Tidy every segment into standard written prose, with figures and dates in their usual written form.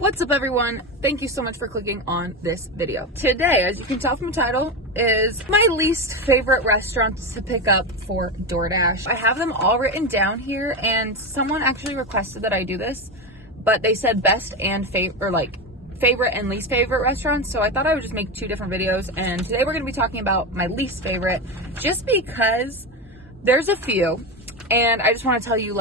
What's up, everyone? Thank you so much for clicking on this video. Today, as you can tell from the title, is my least favorite restaurants to pick up for DoorDash. I have them all written down here, and someone actually requested that I do this, but they said best and favorite and least favorite restaurants, so I thought I would just make two different videos. And today we're going to be talking about my least favorite, just because there's a few. And I just want to tell you,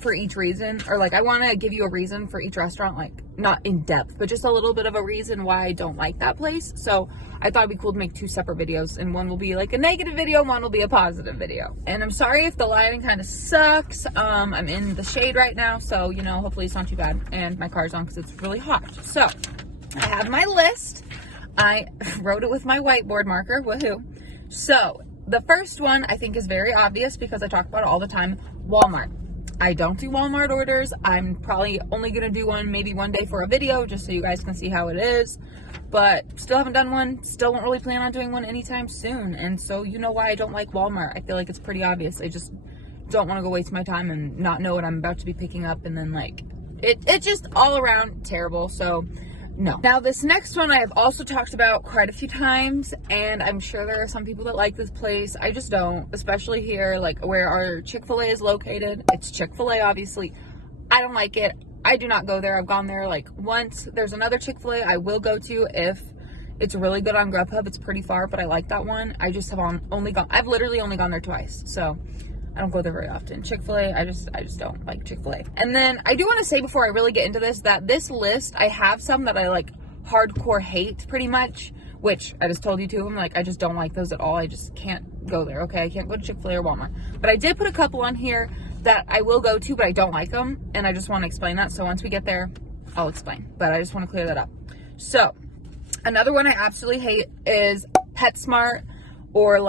for each reason, or I want to give you a reason for each restaurant, not in depth, but just a little bit of a reason why I don't like that place. So I thought it'd be cool to make two separate videos, and one will be a negative video, one will be a positive video. And I'm sorry if the lighting kind of sucks. I'm in the shade right now, so, hopefully it's not too bad. And my car's on because it's really hot. So I have my list. I wrote it with my whiteboard marker, woohoo. So the first one I think is very obvious because I talk about it all the time, Walmart. I don't do Walmart orders. I'm probably only going to do one maybe one day for a video just so you guys can see how it is. But still haven't done one. Still don't really plan on doing one anytime soon. And so you know why I don't like Walmart. I feel like it's pretty obvious. I just don't want to go waste my time and not know what I'm about to be picking up. And then it's just all around terrible. So no. Now, this next one I have also talked about quite a few times, and I'm sure there are some people that like this place. I just don't, especially here, where our ChickFilA is located. It's ChickFilA, obviously. I don't like it. I do not go there. I've gone there once. There's another ChickFilA I will go to if it's really good on Grubhub. It's pretty far, but I like that one. I just have I've literally only gone there twice, so I don't go there very often. ChickFilA, I just don't like ChickFilA. And then I do want to say before I really get into this that this list, I have some that I hardcore hate pretty much, which I just told you to them. I just don't like those at all. I just can't go there, okay? I can't go to ChickFilA or Walmart. But I did put a couple on here that I will go to, but I don't like them. And I just want to explain that. So once we get there, I'll explain. But I just want to clear that up. So another one I absolutely hate is PetSmart or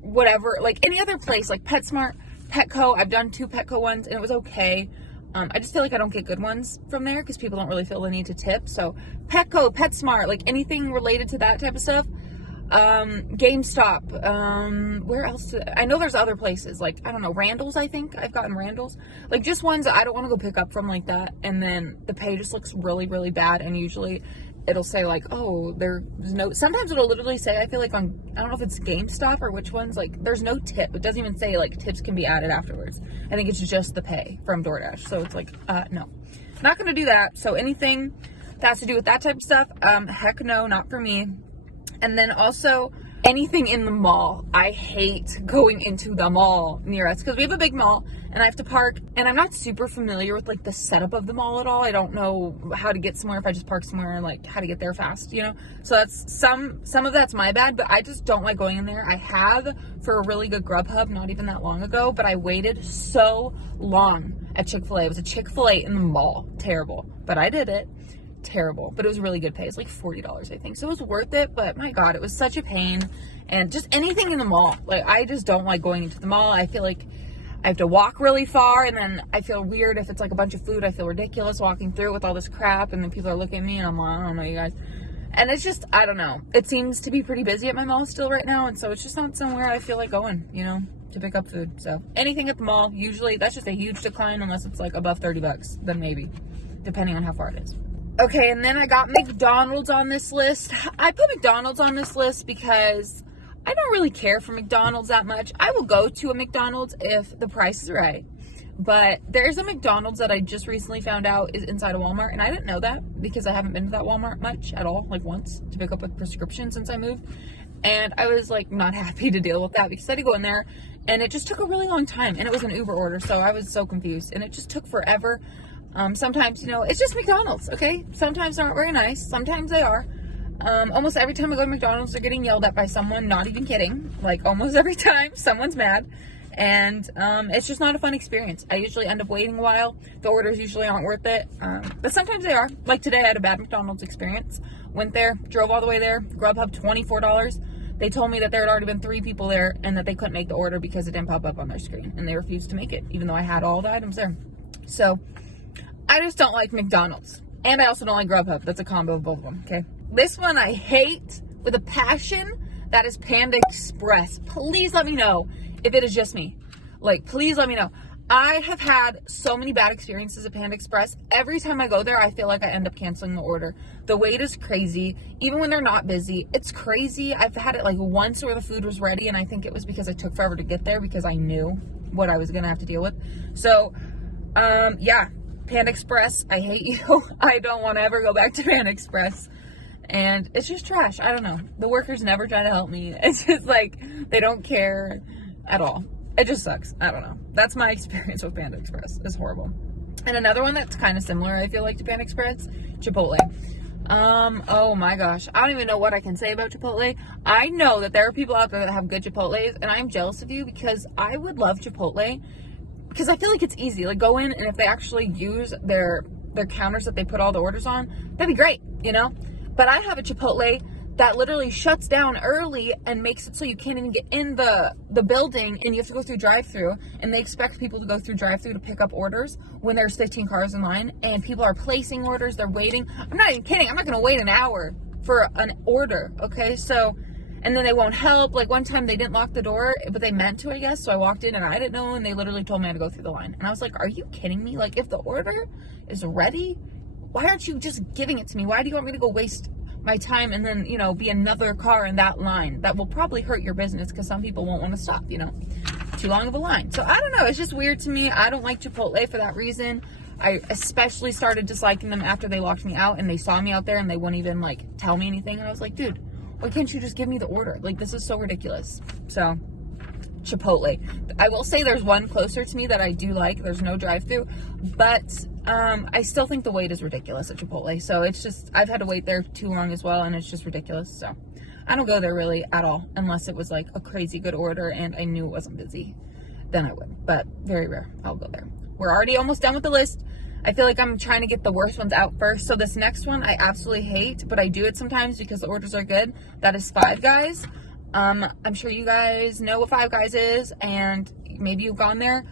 whatever, any other place, PetSmart, Petco. I've done 2 Petco ones and it was okay. I just feel like I don't get good ones from there because people don't really feel the need to tip. So Petco, PetSmart, anything related to that type of stuff. GameStop. Where else? I know there's other places. I don't know, Randall's. I think I've gotten Randall's. Just ones that I don't want to go pick up from that. And then the pay just looks really, really bad. And usually it'll say oh, there's no, sometimes it'll literally say, I feel I don't know if it's GameStop or which ones, there's no tip. It doesn't even say tips can be added afterwards. I think it's just the pay from DoorDash. So it's no, not going to do that. So anything that has to do with that type of stuff, heck no, not for me. And then also anything in the mall. I hate going into the mall near us because we have a big mall and I have to park, and I'm not super familiar with the setup of the mall at all. I don't know how to get somewhere if I just park somewhere and how to get there fast, So that's some of that's my bad, but I just don't like going in there. I have for a really good Grubhub not even that long ago, but I waited so long at ChickFilA. It was a ChickFilA in the mall. Terrible. But I did it. Terrible, but it was really good pay. It's $40, I think, so it was worth it. But my god, it was such a pain. And just anything in the mall, I just don't like going into the mall. I feel I have to walk really far, and then I feel weird if it's a bunch of food. I feel ridiculous walking through with all this crap, and then people are looking at me and I'm I don't know, you guys. And it's just, I don't know, it seems to be pretty busy at my mall still right now, and so it's just not somewhere I feel like going, to pick up food. So anything at the mall, usually that's just a huge decline unless it's above $30, then maybe, depending on how far it is. Okay, and then I got McDonald's on this list. I put McDonald's on this list because I don't really care for McDonald's that much. I will go to a McDonald's if the price is right. But there's a McDonald's that I just recently found out is inside a Walmart, and I didn't know that because I haven't been to that Walmart much at all, once, to pick up a prescription since I moved. And I was not happy to deal with that because I had to go in there, and it just took a really long time, and it was an Uber order, so I was so confused, and it just took forever. Sometimes, it's just McDonald's, okay? Sometimes they aren't very nice. Sometimes they are. Almost every time I go to McDonald's, they're getting yelled at by someone. Not even kidding. Almost every time, someone's mad. And it's just not a fun experience. I usually end up waiting a while. The orders usually aren't worth it. But sometimes they are. Today, I had a bad McDonald's experience. Went there, drove all the way there. Grubhub, $24. They told me that there had already been 3 people there and that they couldn't make the order because it didn't pop up on their screen. And they refused to make it, even though I had all the items there. So I just don't like McDonald's. And I also don't like Grubhub. That's a combo of both of them, okay? This one I hate with a passion. That is Panda Express. Please let me know if it is just me. Please let me know. I have had so many bad experiences at Panda Express. Every time I go there, I feel like I end up canceling the order. The wait is crazy. Even when they're not busy, it's crazy. I've had it like once where the food was ready, and I think it was because I took forever to get there because I knew what I was going to have to deal with. So, yeah, Panda Express, I hate you. I don't want to ever go back to Panda Express. And it's just trash. I don't know. The workers never try to help me. It's just like, they don't care at all. It just sucks. I don't know. That's my experience with Panda Express. It's horrible. And another one that's kind of similar, I feel like, to Panda Express, Chipotle. Oh my gosh. I don't even know what I can say about Chipotle. I know that there are people out there that have good Chipotles, and I'm jealous of you because I would love Chipotle because I feel like it's easy. Like, go in, and if they actually use their counters that they put all the orders on, that'd be great, you know? But I have a Chipotle that literally shuts down early and makes it so you can't even get in the building, and you have to go through drive-through, and they expect people to go through drive-through to pick up orders when there's 15 cars in line, and people are placing orders, they're waiting. I'm not even kidding. I'm not going to wait an hour for an order, okay? So, and then they won't help. Like, one time they didn't lock the door, but they meant to, I guess, so I walked in and I didn't know, and they literally told me I had to go through the line. And I was like, are you kidding me? Like, if the order is ready, why aren't you just giving it to me? Why do you want me to go waste my time and then, you know, be another car in that line that will probably hurt your business because some people won't want to stop, you know, too long of a line. So I don't know. It's just weird to me. I don't like Chipotle for that reason. I especially started disliking them after they locked me out and they saw me out there and they wouldn't even like tell me anything. And I was like, dude, why can't you just give me the order? Like, this is so ridiculous. So Chipotle. I will say there's one closer to me that I do like. There's no drive-through, but I still think the wait is ridiculous at Chipotle. So it's just, I've had to wait there too long as well, and it's just ridiculous. So I don't go there really at all unless it was like a crazy good order and I knew it wasn't busy. Then I would, but very rare I'll go there. We're already almost done with the list. I feel like I'm trying to get the worst ones out first. So this next one I absolutely hate, but I do it sometimes because the orders are good. That is Five Guys. I'm sure you guys know what Five Guys is, and maybe you've gone there.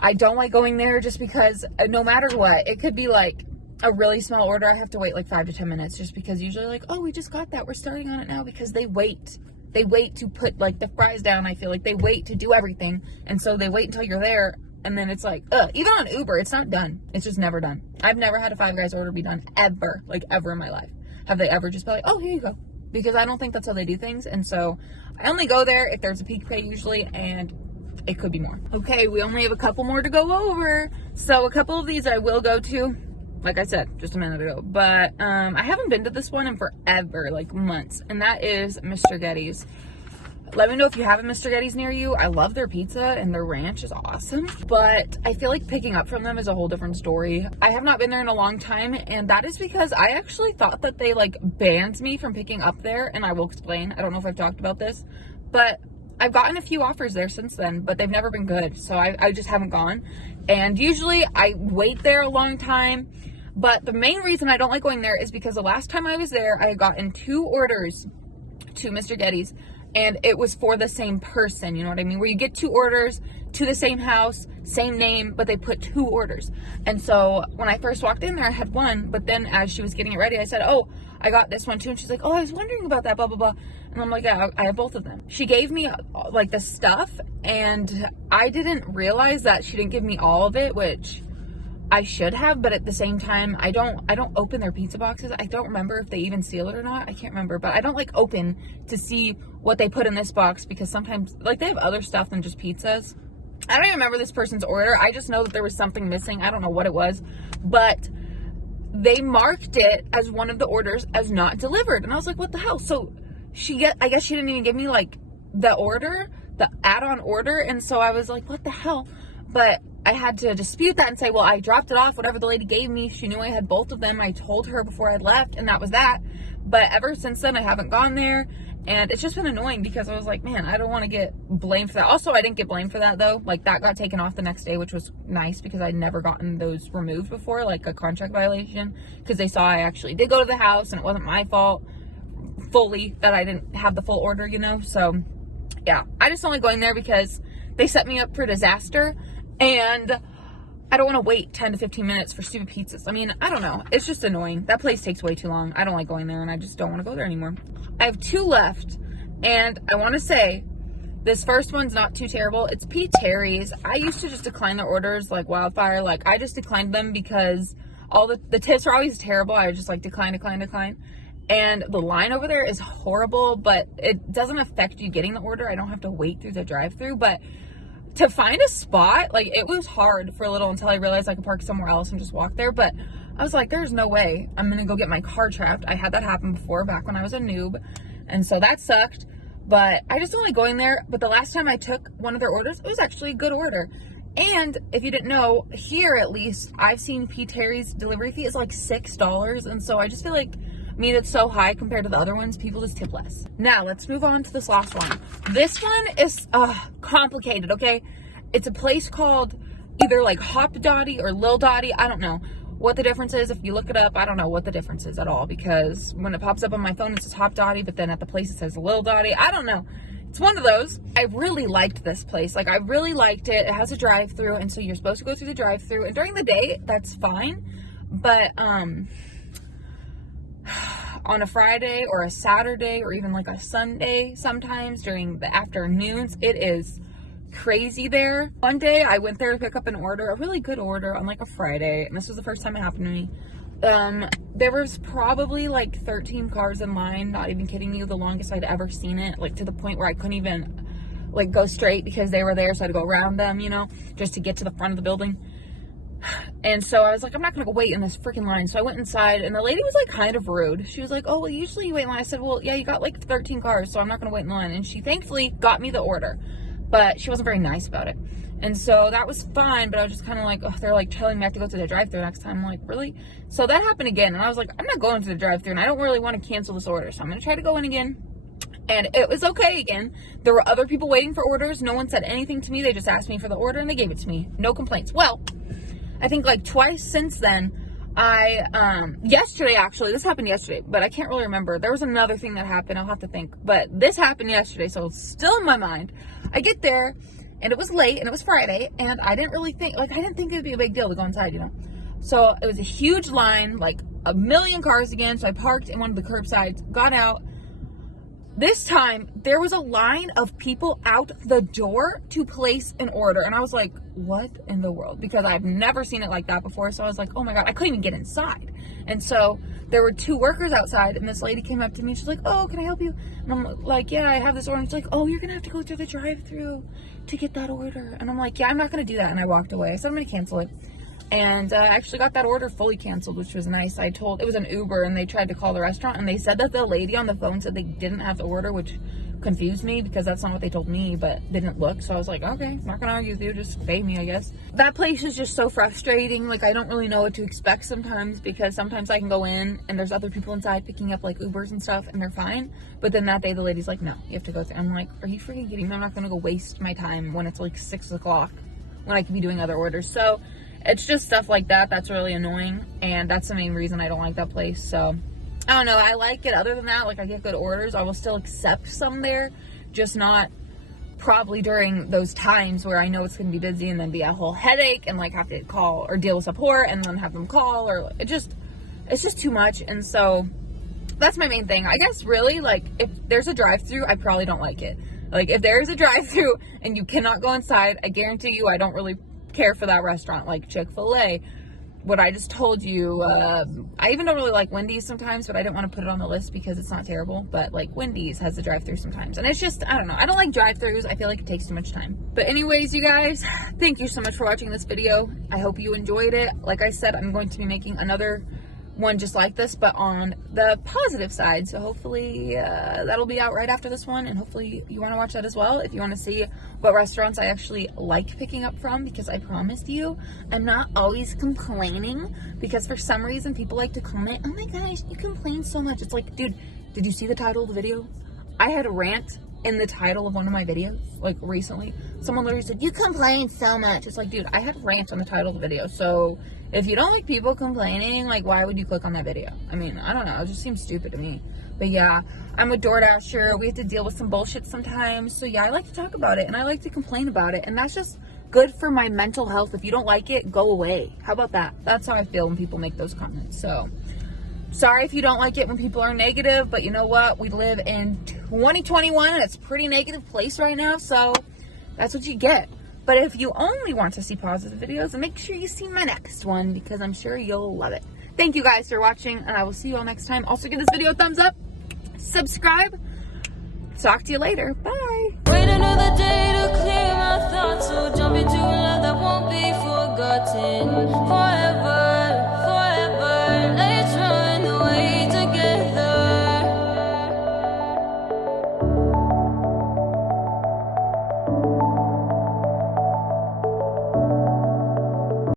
I don't like going there just because no matter what, it could be like a really small order. I have to wait like 5 to 10 minutes just because usually like, oh, we just got that. We're starting on it now, because they wait. They wait to put like the fries down. I feel like they wait to do everything. And so they wait until you're there. And then it's like, even on Uber, it's not done. It's just never done. I've never had a Five Guys order be done ever, like ever in my life. Have they ever just been like, oh, here you go? Because I don't think that's how they do things. And so I only go there if there's a peak pay usually, and it could be more. Okay, we only have a couple more to go over. So a couple of these I will go to, like I said just a minute ago. But I haven't been to this one in forever, like months. And that is Mr. Gettys. Let me know if you have a Mr. Gettys near you. I love their pizza and their ranch is awesome. But I feel like picking up from them is a whole different story. I have not been there in a long time, and that is because I actually thought that they like banned me from picking up there, and I will explain. I don't know if I've talked about this, but I've gotten a few offers there since then, but they've never been good. So I just haven't gone. And usually I wait there a long time. But the main reason I don't like going there is because the last time I was there, I had gotten 2 orders to Mr. Gettys. And it was for the same person, you know what I mean? Where you get 2 orders to the same house, same name, but they put 2 orders. And so when I first walked in there, I had one, but then as she was getting it ready, I said, oh, I got this one too. And she's like, oh, I was wondering about that, blah, blah, blah. And I'm like, yeah, I have both of them. She gave me like the stuff, and I didn't realize that she didn't give me all of it, which I should have, but at the same time, I don't open their pizza boxes. I don't remember if they even seal it or not. I can't remember, but I don't like open to see what they put in this box, because sometimes like they have other stuff than just pizzas. I don't even remember this person's order. I just know that there was something missing. I don't know what it was, but they marked it as one of the orders as not delivered. And I was like, what the hell? So I guess she didn't even give me like the order, the add-on order. And so I was like, what the hell? But I had to dispute that and say, well, I dropped it off, whatever the lady gave me. She knew I had both of them. I told her before I left, and that was that. But ever since then, I haven't gone there, and it's just been annoying because I was like, man, I don't want to get blamed for that. Also, I didn't get blamed for that, though. Like, that got taken off the next day, which was nice because I'd never gotten those removed before, like a contract violation, because they saw I actually did go to the house, and it wasn't my fault fully that I didn't have the full order, you know? So, yeah, I just don't like going there because they set me up for disaster. And I don't want to wait 10 to 15 minutes for stupid pizzas. I mean, I don't know. It's just annoying. That place takes way too long. I don't like going there, and I just don't want to go there anymore. I have 2 left, and I want to say This first one's not too terrible. It's P. Terry's. I used to just decline the orders like wildfire. Like, I just declined them because all the tips are always terrible. I just like decline. And the line over there is horrible, but it doesn't affect you getting the order. I don't have to wait through the drive-thru, but to find a spot, like, it was hard for a little until I realized I could park somewhere else and just walk there. But I was like, there's no way I'm gonna go get my car trapped. I had that happen before, back when I was a noob, and so that sucked. But I just don't like going there. But the last time I took one of their orders, it was actually a good order. And if you didn't know, here at least, I've seen P. Terry's delivery fee is like $6, and so I just feel like, I mean, it's so high compared to the other ones, people just tip less. Now, let's move on to this last one. This one is complicated, okay? It's a place called either like Hop Dottie or Lil Dottie. I don't know what the difference is. If you look it up, I don't know what the difference is at all, because when it pops up on my phone, it says Hop Dottie, but then at the place it says Lil Dottie. I don't know. It's one of those. I really liked this place. Like, I really liked it. It has a drive-thru, and so you're supposed to go through the drive-thru, and during the day, that's fine. But, on a Friday or a Saturday or even like a Sunday, sometimes during the afternoons, it is crazy there. One day I went there to pick up an order, a really good order on like a Friday, and this was the first time it happened to me. There was probably like 13 cars in line, not even kidding you, the longest I'd ever seen it, like to the point where I couldn't even like go straight because they were there, so I had to go around them, you know, just to get to the front of the building. And so I was like, I'm not gonna go wait in this freaking line. So I went inside, and the lady was like kind of rude. She was like, oh, well, usually you wait in line. I said, well, yeah, you got like 13 cars, so I'm not gonna wait in line. And she thankfully got me the order, but she wasn't very nice about it. And so that was fine, but I was just kind of like, oh, they're like telling me I have to go to the drive-thru next time. I'm like, really? So that happened again, and I was like, I'm not going to the drive-thru, and I don't really want to cancel this order, so I'm gonna try to go in again. And it was okay again. There were other people waiting for orders. No one said anything to me. They just asked me for the order, and they gave it to me. No complaints. Well, I think like twice since then, yesterday actually, this happened yesterday, but I can't really remember. There was another thing that happened, I'll have to think, but this happened yesterday, so it's still in my mind. I get there, and it was late, and it was Friday, and I didn't really think, like, I didn't think it would be a big deal to go inside, you know? So it was a huge line, like a million cars again, so I parked in one of the curbsides, got out. This time, there was a line of people out the door to place an order. And I was like, what in the world? Because I've never seen it like that before. So I was like, oh my God, I couldn't even get inside. And so there were two workers outside, and this lady came up to me. She's like, oh, can I help you? And I'm like, yeah, I have this order. And she's like, oh, you're going to have to go through the drive-thru to get that order. And I'm like, yeah, I'm not going to do that. And I walked away. I said, I'm going to cancel it. And I actually got that order fully canceled, which was nice. It was an Uber, and they tried to call the restaurant, and they said that the lady on the phone said they didn't have the order, which confused me because that's not what they told me, but they didn't look. So I was like, okay, not gonna argue with you, just pay me, I guess. That place is just so frustrating. Like, I don't really know what to expect sometimes, because sometimes I can go in and there's other people inside picking up like Ubers and stuff, and they're fine. But then that day the lady's like, no, you have to go through. I'm like, are you freaking kidding me? I'm not gonna go waste my time when it's like 6 o'clock when I could be doing other orders. So it's just stuff like that that's really annoying, and that's the main reason I don't like that place. So I don't know, I like it. Other than that, like, I get good orders. I will still accept some there, just not probably during those times where I know it's gonna be busy and then be a whole headache and like have to call or deal with support and then have them call, or it's just too much. And so that's my main thing, I guess. Really, like, if there's a drive-thru, I probably don't like it. Like, if there's a drive-thru and you cannot go inside, I guarantee you I don't really care for that restaurant. Like ChickFilA, what I just told you, I even don't really like Wendy's sometimes, but I didn't want to put it on the list because it's not terrible. But like, Wendy's has a drive-thru sometimes, and it's just, I don't know, I don't like drive-thrus. I feel like it takes too much time. But anyways, you guys, thank you so much for watching this video. I hope you enjoyed it. Like I said, I'm going to be making another one just like this, but on the positive side. So hopefully that'll be out right after this one, and hopefully you want to watch that as well if you want to see what restaurants I actually like picking up from, because I promised you I'm not always complaining, because for some reason people like to comment, oh my gosh, you complain so much. It's like, dude, did you see the title of the video? I had a rant in the title of one of my videos, like recently. Someone literally said, you complain so much. It's like, dude, I had a rant on the title of the video. So if you don't like people complaining, like, why would you click on that video? I mean, I don't know, it just seems stupid to me. But yeah, I'm a DoorDasher. We have to deal with some bullshit sometimes. So yeah, I like to talk about it, and I like to complain about it, and that's just good for my mental health. If you don't like it, go away. How about that? That's how I feel when people make those comments. So sorry if you don't like it when people are negative, but you know what? We live in 2021 and it's a pretty negative place right now, so that's what you get. But if you only want to see positive videos, then make sure you see my next one because I'm sure you'll love it. Thank you guys for watching, and I will see you all next time. Also, give this video a thumbs up, subscribe. Talk to you later. Bye.